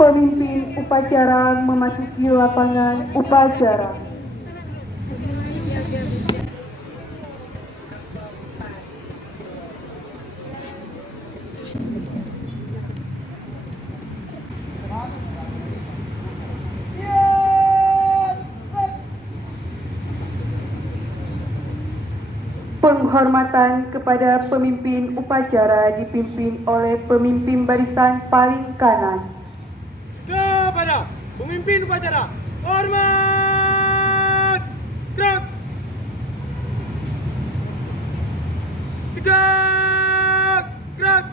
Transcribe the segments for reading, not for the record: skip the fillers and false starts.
Pemimpin upacara memasuki lapangan upacara. Penghormatan kepada pemimpin upacara dipimpin oleh pemimpin barisan paling kanan. Kepada pemimpin upacara, hormat! Gerak! Gerak! Gerak!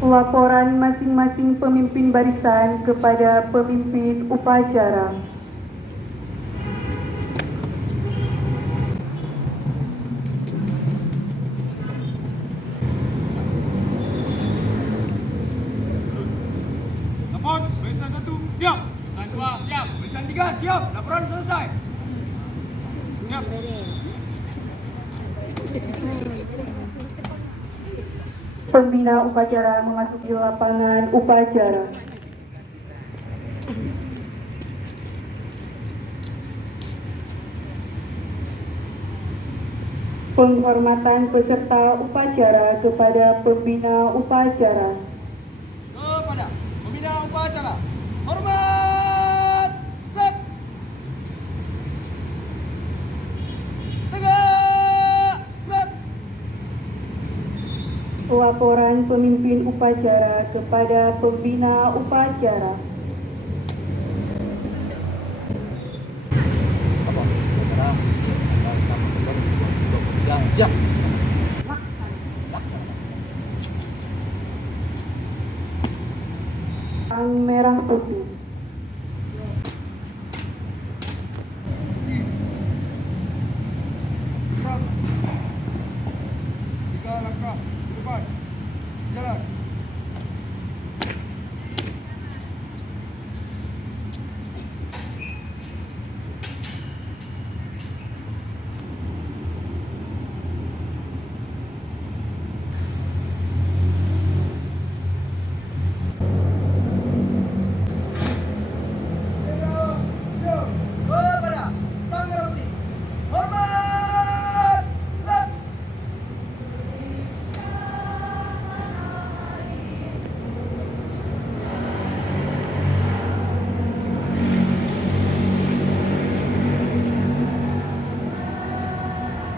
Laporan masing-masing pemimpin barisan kepada pemimpin upacara. Lapor, barisan 1 siap. Barisan 2 siap. Barisan 3 siap. Laporan selesai. Siap. Pembina upacara memasuki lapangan upacara. Penghormatan peserta upacara kepada pembina upacara. Kepada pembina upacara, hormat! Gerak! Tegak! Gerak! Laporan pemimpin upacara kepada pembina upacara. Siap. Ang merah putih. Gerak. 3 langkah ke depan. Jalan. Kepada Sang Merah Putih, hormat! Gerak!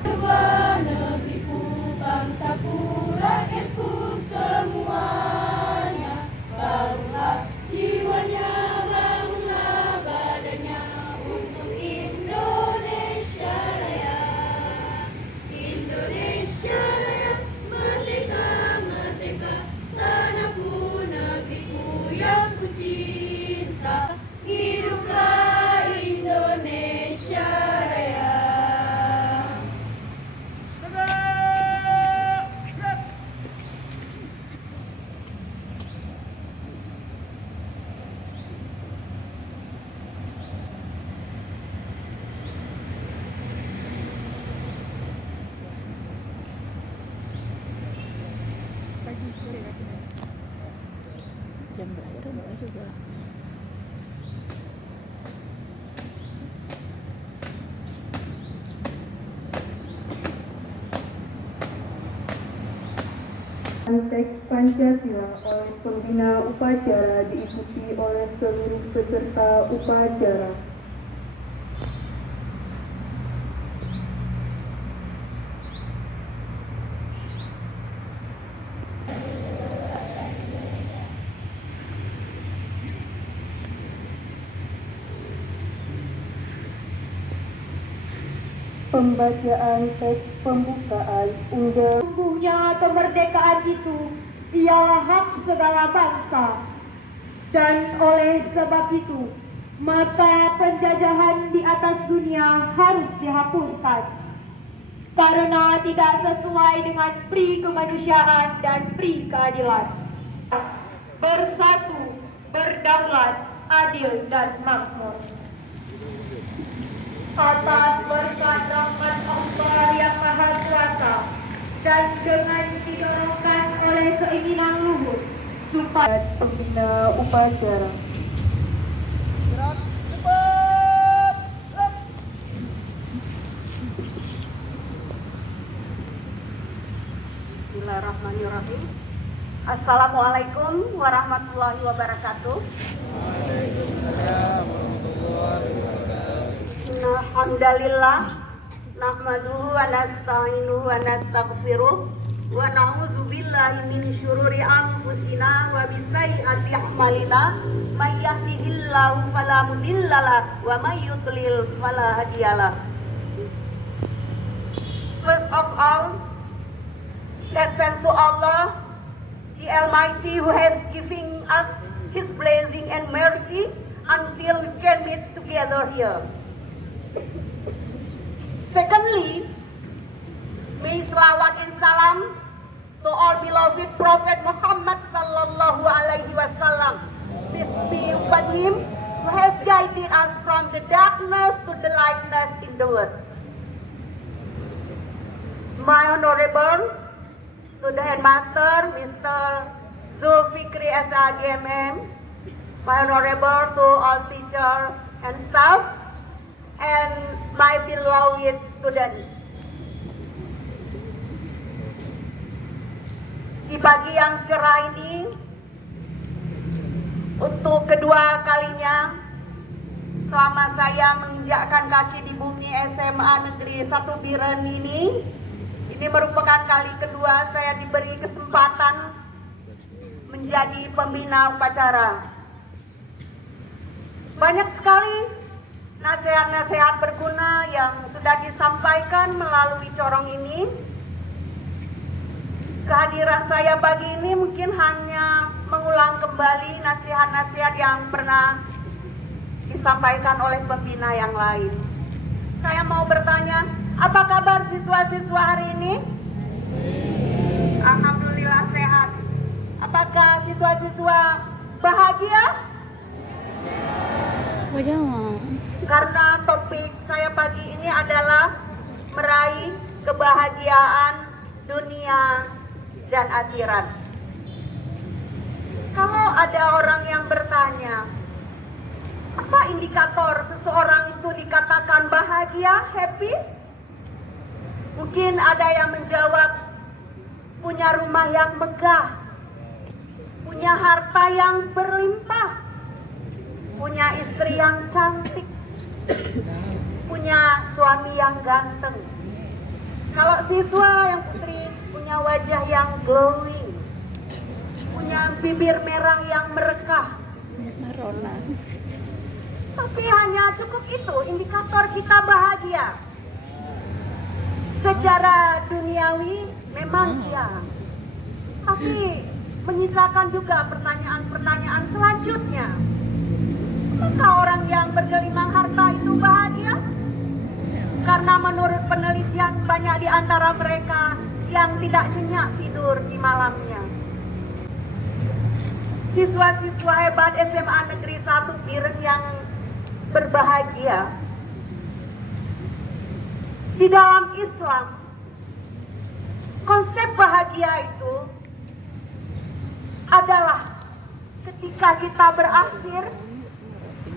Hiduplah negeriku, bangsaku, rakyatku semuanya. Bangunlah jiwanya, bangunlah badannya untuk Indonesia Raya. Indonesia Raya, merdeka, merdeka, tanahku, negeriku yang ku cinta. Hiduplah Indonesia Raya. Tegak! Gerak! Jam berakhir enggak juga. Teks Pancasila oleh pembina upacara diikuti oleh seluruh peserta upacara. Pembacaan teks pembukaan undang. Sesungguhnya kemerdekaan itu ialah hak segala bangsa. Dan oleh sebab itu, maka penjajahan di atas dunia harus dihapuskan. Karena tidak sesuai dengan pri kemanusiaan dan pri keadilan. Bersatu, berdaulat, adil dan makmur. Atas berkat rahmat Allah yang Maha Kuasa dan dengan didorongkan oleh keinginan luhur, Sumpah pembina upacara. Gerak. Cepat. Gerak. Bismillahirrahmanirrahim. Assalamualaikum warahmatullahi wabarakatuh. Alhamdulillah, nahmaduhu wa nasta'inuhu wa nastaghfiruh wa na'udzu billahi min syururi anfusina wa min sayyiati a'malina may yahdihillahu fala mudhillalah wa may yudlil fala hadiyalah. First of all, let's thank to Allah, the Almighty, who has given us His blessing and mercy until we can meet together here. Secondly, may salawat and salam to our beloved Prophet Muhammad sallallahu alaihi wasallam, peace be upon him, who has guided us from the darkness to the lightness in the world. My honorable to the headmaster, Mr. Zulfikri SAGMM, my honorable to all teachers and staff, and my beloved students. Di pagi yang cerah ini, untuk kedua kalinya selama saya menginjakkan kaki di bumi SMA Negeri 1 Biren ini merupakan kali kedua saya diberi kesempatan menjadi pembina upacara. Banyak sekali nasihat-nasihat berguna yang sudah disampaikan melalui corong ini. Kehadiran saya pagi ini mungkin hanya mengulang kembali nasihat-nasihat yang pernah disampaikan oleh pembina yang lain. Saya mau bertanya, apa kabar siswa-siswa hari ini? Alhamdulillah sehat. Apakah siswa-siswa bahagia? Jangan. Karena topik saya pagi ini adalah meraih kebahagiaan dunia dan akhirat. Kalau ada orang yang bertanya, apa indikator seseorang itu dikatakan bahagia, happy? Mungkin ada yang menjawab, punya rumah yang megah, punya harta yang berlimpah, punya istri yang cantik, punya suami yang ganteng. Kalau siswa yang putri punya wajah yang glowing, punya bibir merah yang merekah. Marona. Tapi hanya cukup itu indikator kita bahagia. Secara duniawi memang iya, tapi menyisakan juga pertanyaan-pertanyaan selanjutnya. Apakah orang yang bergelimang harta itu bahagia? Karena menurut penelitian banyak di antara mereka yang tidak nyenyak tidur di malamnya. Siswa-siswa hebat SMA Negeri 1 Biren yang berbahagia. Di dalam Islam, konsep bahagia itu adalah ketika kita berakhir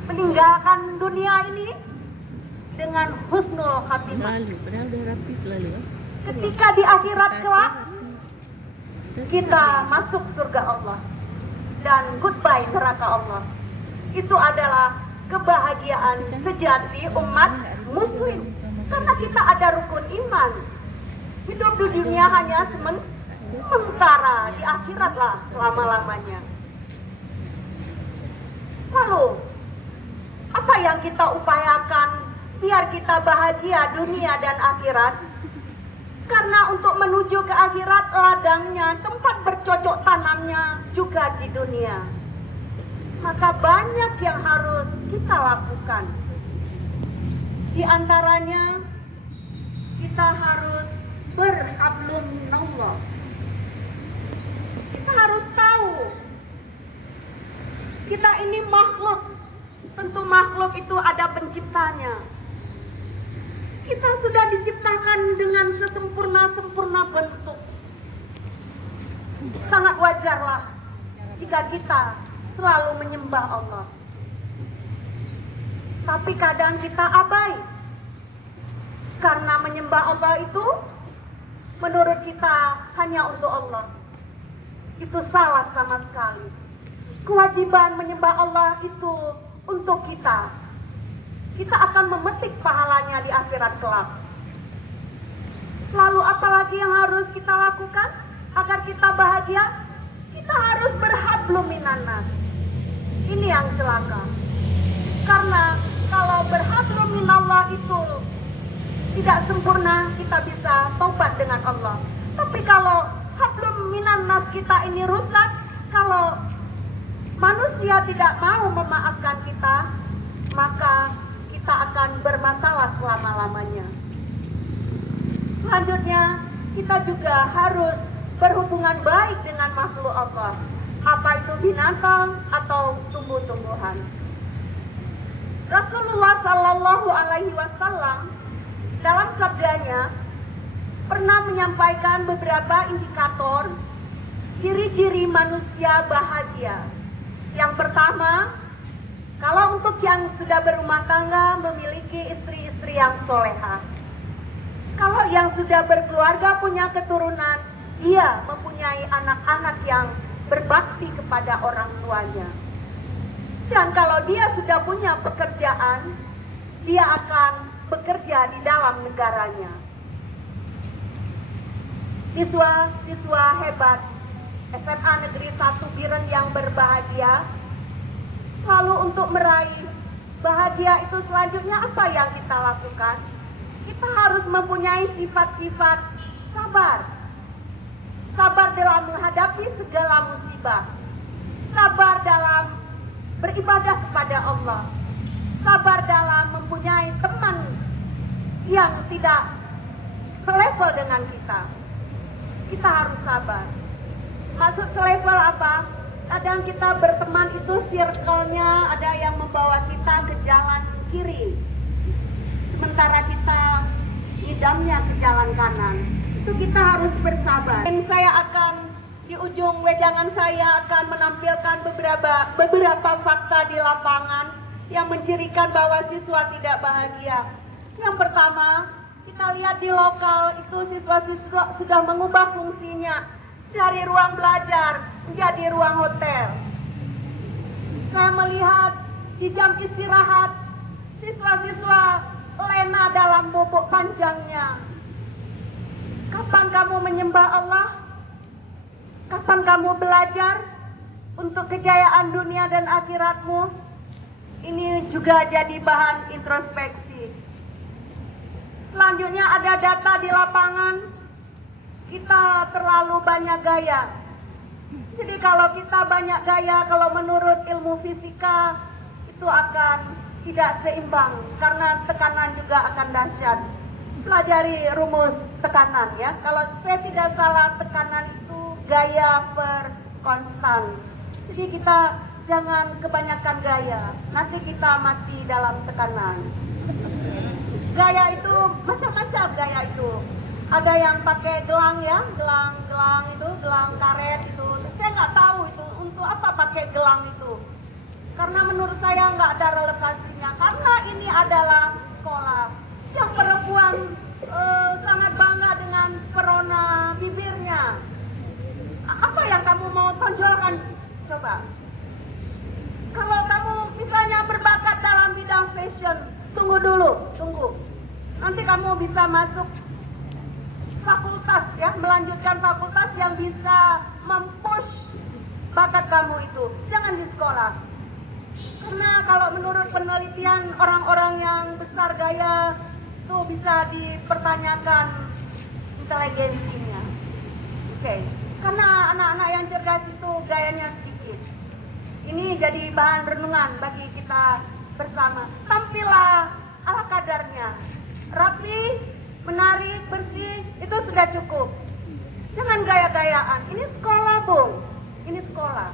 meninggalkan dunia ini dengan husnul khatimah. Selalu, padahal udah rapi selalu. Ketika di akhirat kelak kita masuk surga Allah dan goodbye neraka Allah. Itu adalah kebahagiaan sejati umat muslim. Karena kita ada rukun iman. Hidup di dunia hanya sementara, di akhiratlah selama-lamanya. Lalu, apa yang kita upayakan biar kita bahagia dunia dan akhirat? Karena untuk menuju ke akhirat ladangnya, tempat bercocok tanamnya juga di dunia. Maka banyak yang harus kita lakukan. Di antaranya kita harus berhablum minallah. Kita harus tahu kita ini makhluk. Tentu makhluk itu ada penciptanya. Kita sudah diciptakan dengan sesempurna-sempurna bentuk. Sangat wajarlah jika kita selalu menyembah Allah. Tapi kadang kita abai. Karena menyembah Allah itu menurut kita hanya untuk Allah. Itu salah sama sekali. Kewajiban menyembah Allah itu untuk kita. Kita akan memetik pahalanya di akhirat kelak. Lalu apalagi yang harus kita lakukan agar kita bahagia? Kita harus berhablum minannas. Ini yang celaka. Karena kalau berhablum minallah itu tidak sempurna, kita bisa taubat dengan Allah. Tapi kalau hablum minannas kita ini rusak, kalau manusia tidak mau memaafkan kita, maka kita akan bermasalah selama-lamanya. Selanjutnya, kita juga harus berhubungan baik dengan makhluk Allah, apa itu binatang atau tumbuh-tumbuhan. Rasulullah Shallallahu Alaihi Wasallam dalam sabdanya pernah menyampaikan beberapa indikator ciri-ciri manusia bahagia. Yang pertama, kalau untuk yang sudah berumah tangga memiliki istri-istri yang solehah. Kalau yang sudah berkeluarga punya keturunan, ia mempunyai anak-anak yang berbakti kepada orang tuanya. Dan kalau dia sudah punya pekerjaan, dia akan bekerja di dalam negaranya. Siswa-siswa hebat SMA Negeri 1 Biren yang berbahagia. Lalu untuk meraih bahagia itu selanjutnya apa yang kita lakukan? Kita harus mempunyai sifat-sifat sabar. Sabar dalam menghadapi segala musibah. Sabar dalam beribadah kepada Allah. Sabar dalam mempunyai teman yang tidak selevel dengan kita. Kita harus sabar. Maksud selevel apa? Kadang kita berteman itu circle-nya ada yang membawa kita ke jalan kiri. Sementara kita ngidamnya ke jalan kanan. Itu kita harus bersabar. Dan saya akan di ujung wejangan saya akan menampilkan beberapa fakta di lapangan yang mencirikan bahwa siswa tidak bahagia. Yang pertama, kita lihat di lokal itu siswa-siswa sudah mengubah fungsinya dari ruang belajar menjadi ruang hotel. Saya melihat di jam istirahat siswa-siswa lena dalam bubuk panjangnya. Kapan kamu menyembah Allah? Kapan kamu belajar untuk kejayaan dunia dan akhiratmu? Ini juga jadi bahan introspeksi. Selanjutnya ada data di lapangan. Kita terlalu banyak gaya. Jadi kalau kita banyak gaya, kalau menurut ilmu fisika itu akan tidak seimbang karena tekanan juga akan dahsyat. Pelajari rumus tekanan ya. Kalau saya tidak salah, tekanan itu gaya per konstan. Jadi kita jangan kebanyakan gaya. Nanti kita mati dalam tekanan. Gaya itu macam-macam gaya itu. Ada yang pakai gelang ya, gelang itu, gelang karet itu. Saya nggak tahu itu untuk apa pakai gelang itu. Karena menurut saya nggak ada relevansinya. Karena ini adalah sekolah. Yang perempuan sangat bangga dengan corona bibirnya. Apa yang kamu mau tonjolkan? Coba. Kalau kamu misalnya berbakat dalam bidang fashion, tunggu dulu, tunggu. Nanti kamu bisa masuk fakultas ya, melanjutkan fakultas yang bisa mempush bakat kamu itu. Jangan di sekolah. Karena kalau menurut penelitian orang-orang yang besar gaya itu bisa dipertanyakan inteligensinya. Oke. Karena anak-anak yang cerdas itu gayanya sedikit. Ini jadi bahan renungan bagi kita bersama. Tampillah ala kadarnya. Rapi, menarik, bersih, itu sudah cukup. Jangan gaya-gayaan. Ini sekolah, Bung. Ini sekolah.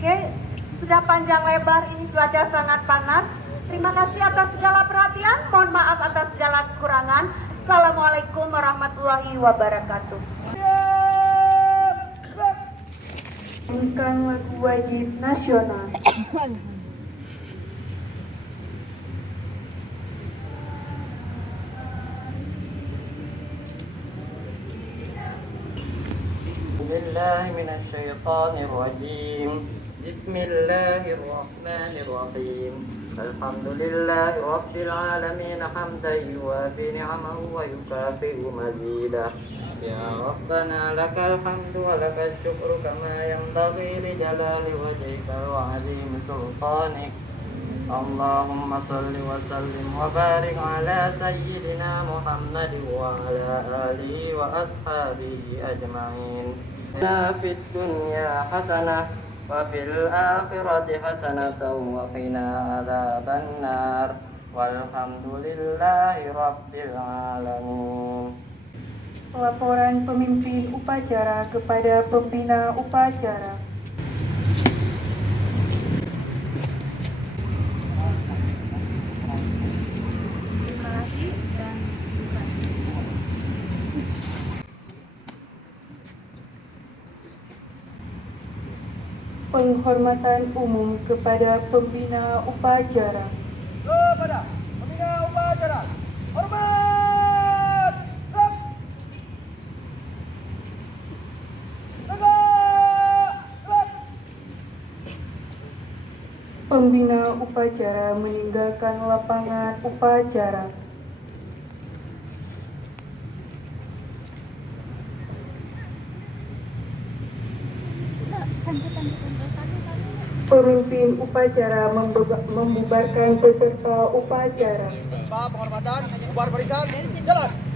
Oke, sudah panjang lebar, ini cuaca sangat panas. Terima kasih atas segala perhatian. Mohon maaf atas segala kekurangan. Assalamualaikum warahmatullahi wabarakatuh. Mainkan lagu wajib nasional. بالله من الشيطان الرجيم بسم الله الرحمن الرحيم الحمد لله رب العالمين حمدا يوافي نعمه ويكافئ مزيدا يا ربنا لك الحمد ولك الشكر كما ينبغي لجلال وجهك وعظيم سلطانك اللهم صل وسلم وبارك على سيدنا محمد وعلى آله وأصحابه أجمعين في الدنيا حسنة وفي الآخرة حسنة وقنا عذاب النار والحمد لله رب العالمين. Laporan pemimpin upacara kepada pembina upacara. Penghormatan umum kepada pembina upacara. Kepada pembina upacara. Hormat. Gerak. Tegak. Gerak. Pembina upacara meninggalkan lapangan upacara. Pemimpin upacara membubarkan peserta upacara. Pak penghormatan, bubar barisan, jalan.